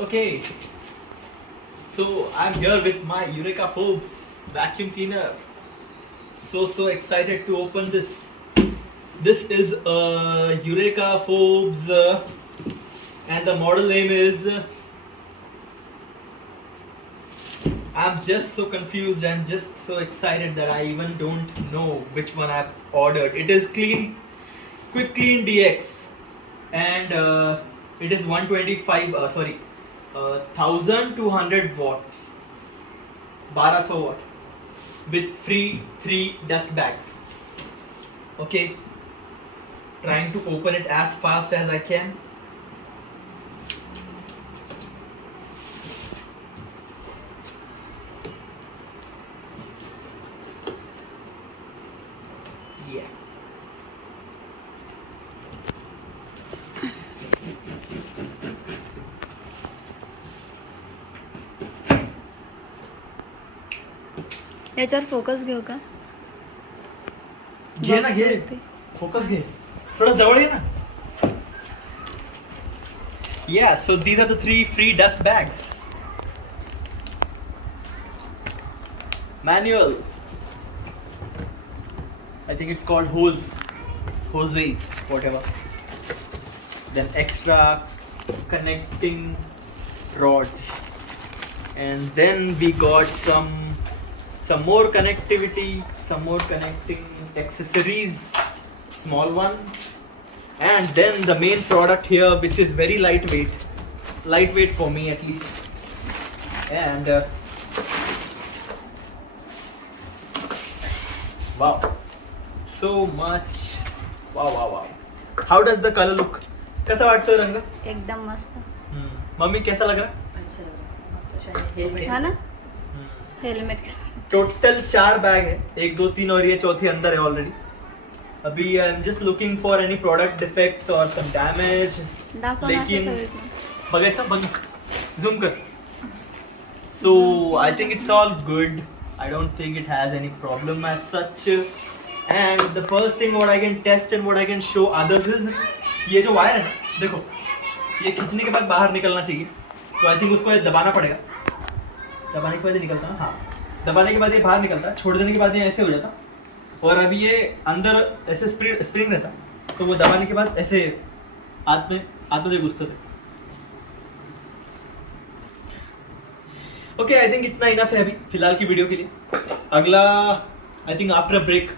Okay, so I'm here with my Eureka Forbes vacuum cleaner. So excited to open this. This is a Eureka Forbes, and the model name is. I'm just so confused and just so excited that I even don't know which one I've ordered. It is Quick Clean DX, and it is 125. 1200 watts, 1200 watt, with free 3 dust bags. Okay, trying to open it as fast as I can. Yeah. याच्यावर focus घेऊ का? घे ना, Box घे वरती. Focus घे, थोड़ा जवळ ये ना. Yeah, so these are the 3 free dust bags. Manual. I think it's called Jose, whatever. Then extra connecting rods, and then we got some more connectivity, some more connecting accessories, small ones, and then the main product here, which is very lightweight for me at least, and wow, so much. Wow. How does the color look? कैसा वाटतो रंग? एकदम मस्त. Mummy कैसा लग रहा? अच्छा लग रहा है, मस्त शायद हेलमेट हा ना? हेलमेट. टोटल 4 बैग है, 1 2 3 और ये चौथी अंदर है ऑलरेडी. अभी I am just looking for any product defects और सम डैमेज. दाखव ना असं लेकिन सगळीकडे. बघायचं बघ, झूम कर. So I think it's all good. I don't think it has any problem as such. And the first thing what I can test and what I can show others is ये जो वायर है ना, देखो ये खींचने के बाद बाहर निकलना चाहिए, तो आई थिंक उसको ये दबाना पड़ेगा. दबाने के बाद ये निकलता है. हाँ, दबाने के बाद ये बाहर निकलता है, छोड़ देने के बाद ये ऐसे हो जाता, और अभी ये अंदर ऐसे स्प्रिंग रहता, तो वो दबाने के बाद ऐसे हाथ में घुसते थे. ओके, आई थिंक इतना इनफ है अभी फिलहाल की वीडियो के लिए. अगला आई थिंक आफ्टर ब्रेक